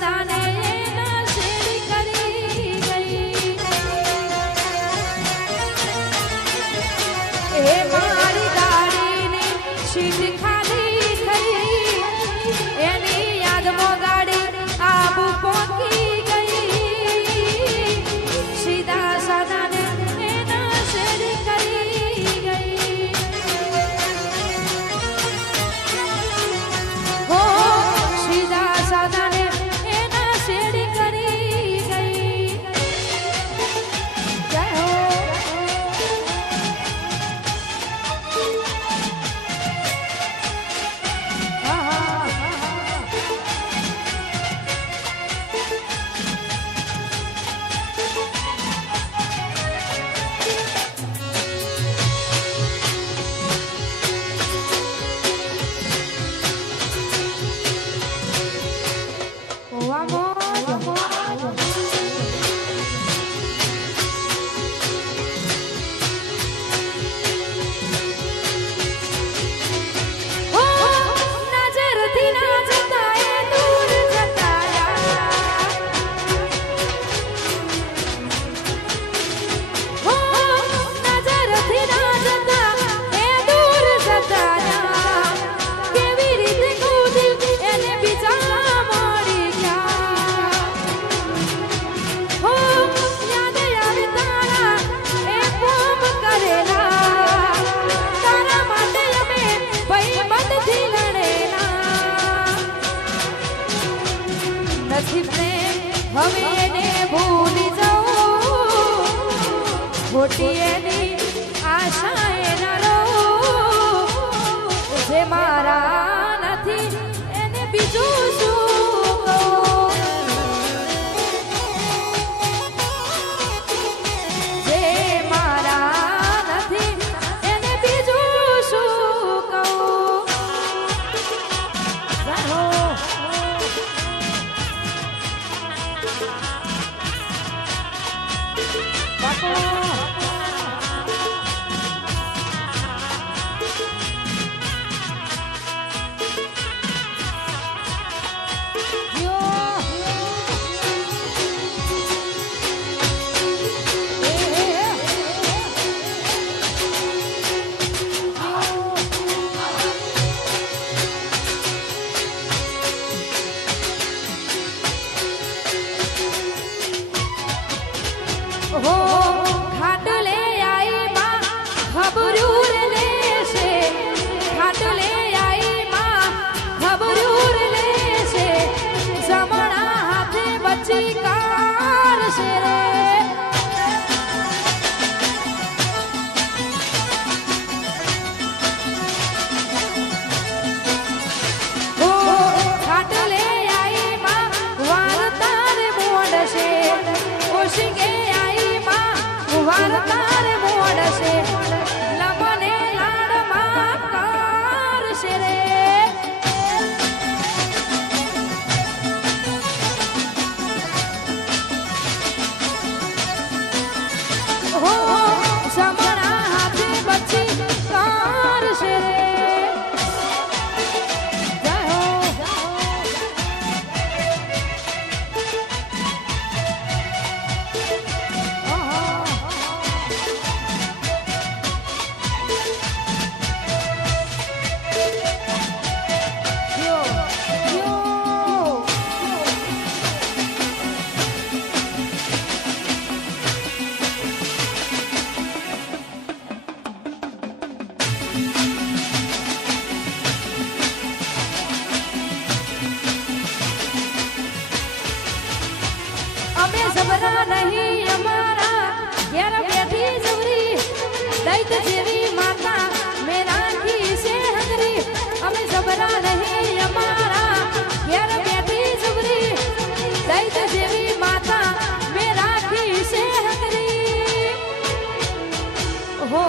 સદાને એના શેરી કરી ગઈ એ મારી ગાડીની સીટ ખાલી થઈ એની યાદમાં ગાડી આબુ પહોંચી ગઈ સીધા સદાને એના શેરી કરી ગઈ હો સીધા સદાને એના શેરી કરી ગઈ જય હો હવે એને ભૂલી જાઉં ખોટી એની આશા એના રહું જે મારા નથી એને બીજું શું કહું જે મારા નથી એને બીજું શું કહું હો ખાટલે આઈ માં ખબરૂર લેશે ખાટલે આઈ માં ખબરૂર લેશે જમણા હાથે બચી કારશે રે હો ખાટલે આઈ માં વારતાર મોડશે ઓશિકે વારતાર મોડશે લમને લાડમાં કરશે રે હો જમણા હાથે બચી કરશે રે અમે જબરા નહીં અમારા ઘેર બેઠી જવરી દૈત જેવી માતા મેં રાખી છે હંગરી અમે જબરા નહીં અમારા ઘેર બેઠી જવરી દૈત જેવી માતા મેં રાખી છે હંગરી હો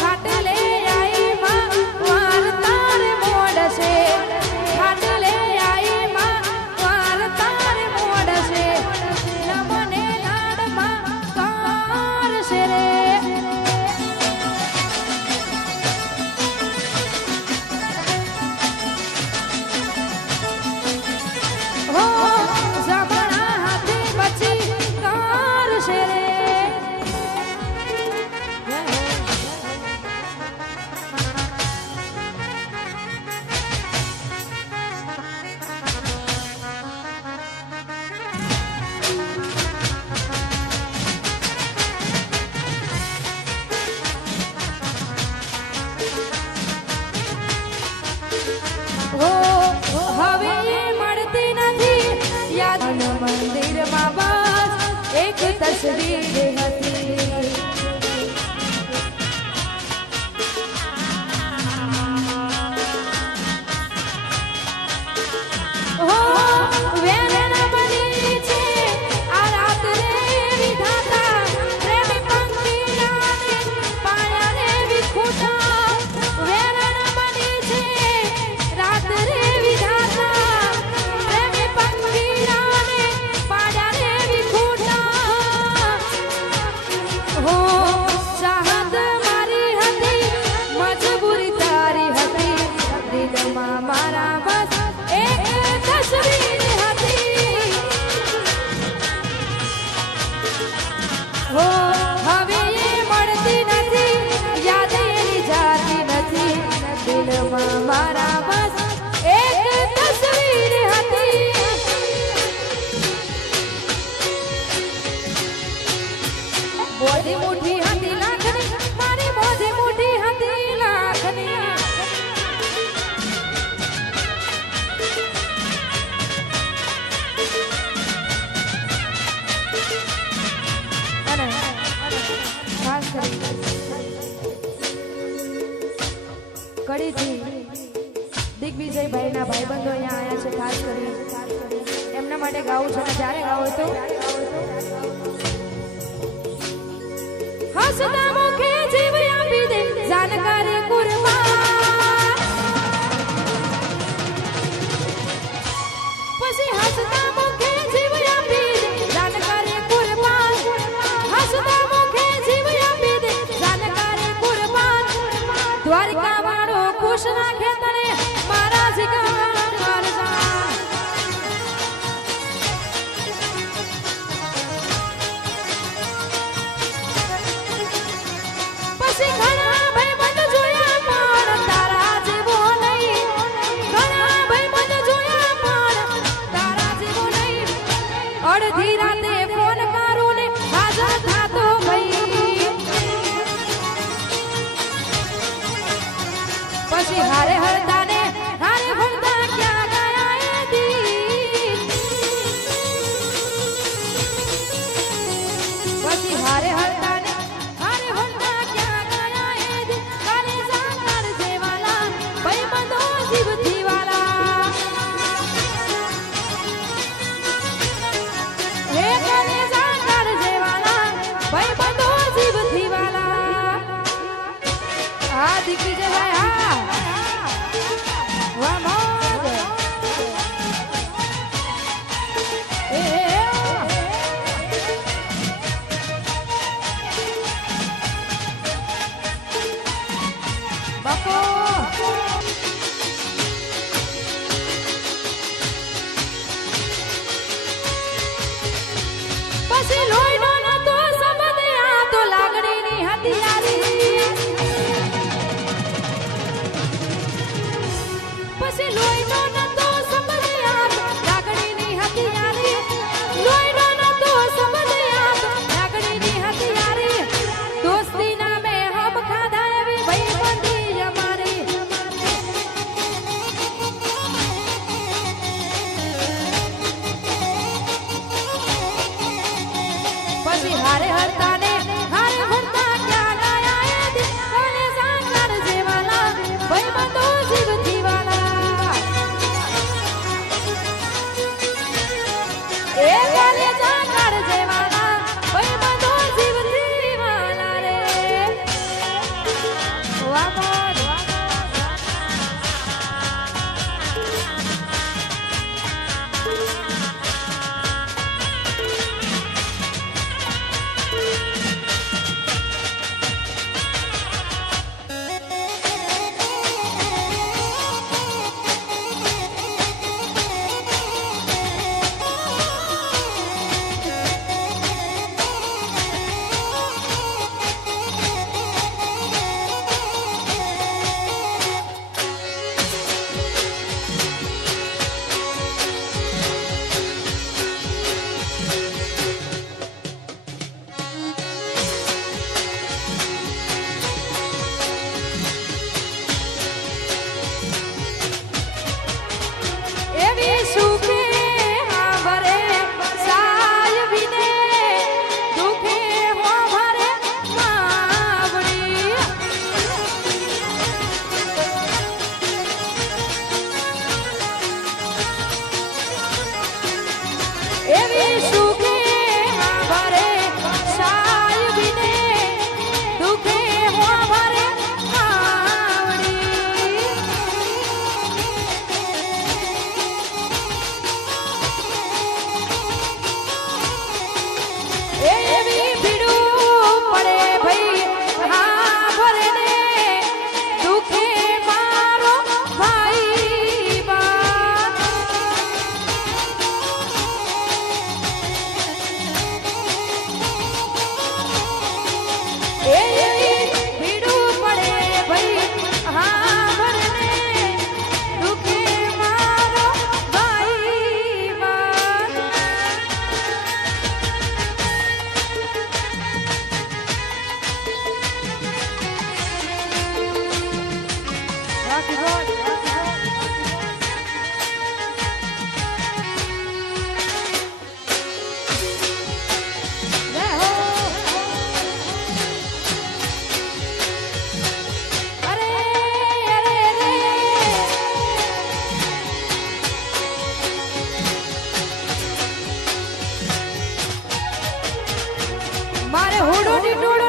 ખાટલે આઈ માં વારતાર મોડશે ખાટલે આઈ માં વારતાર મોડશે લમને લાડમાં કરશે રે મન મંદિરમાં બસ એક તસવીર હતી મારા બસ એક તસવીર હતી બોધી મુઠ્ઠી હતી લાખની મારી બોધી મુઠ્ઠી હતી લાખની અને ખાસ કરી કડીથી દિગ્વિજયભાઈના ભાઈબંધો અહીંયા આવ્યા છે ખાસ કરી એમના માટે ગાવું છે અને જ્યારે ગાવું તો હસતા મુખે જીવ આપી દે જાનકારી કુરબાન પછી હસતા મુખે જીવ આપી દે જાનકારી કુરબાન હસતા મુખે જીવ આપી દે જાનકારી કુરબાન દ્વારકા વાળો ખુશ રાખે તને મારા જીગર પછી ઘણા ભાઈબંધ જોયા પણ તારા જેવો નહીં ઘણા ભાઈબંધ જોયા પણ તારા જેવો નહીં અડધી રાતે ફોન કરું ને હાજર થાતો ભાઈ પછી હારે હળતા ને હારે ભળતા ક્યાં ગયા એ દી પછી હારે હળતા ને હારે ભળતા ક્યાં ગયા એ દી કાલે સાકાર જેવાલા ભાઈબંધો જીવથી વાલા હે કાલે સાકાર જેવાલા ભાઈબંધો જીવથી વાલા આ દીકરી જવાય હા પછી લોહીનો નતો સંબંધ આ તો લાગણીની હથિયારી પછી લોહીનો નતો સંબંધ આ તો લાગણીની હથિયારી લોહીનો નતો સંબંધ આ તો લાગણીની હથિયારી દોસ્તી નામે હમ ખાધા એવી ભાઈબંધી અમારી એવી સુખે હા ભરે સાહેબીને દુખે હા ભરે આવડી એવી ભીડું પડે ભાઈ હા ભરે ને દુખે મારો ભાઈ બા એવી ભીડું પડે ભાઈ હા ભરે ને દુખે મારો ભાઈ બા Rocky Road. જય હો. અરે અરે અરે મારે હોડો ની ટોળો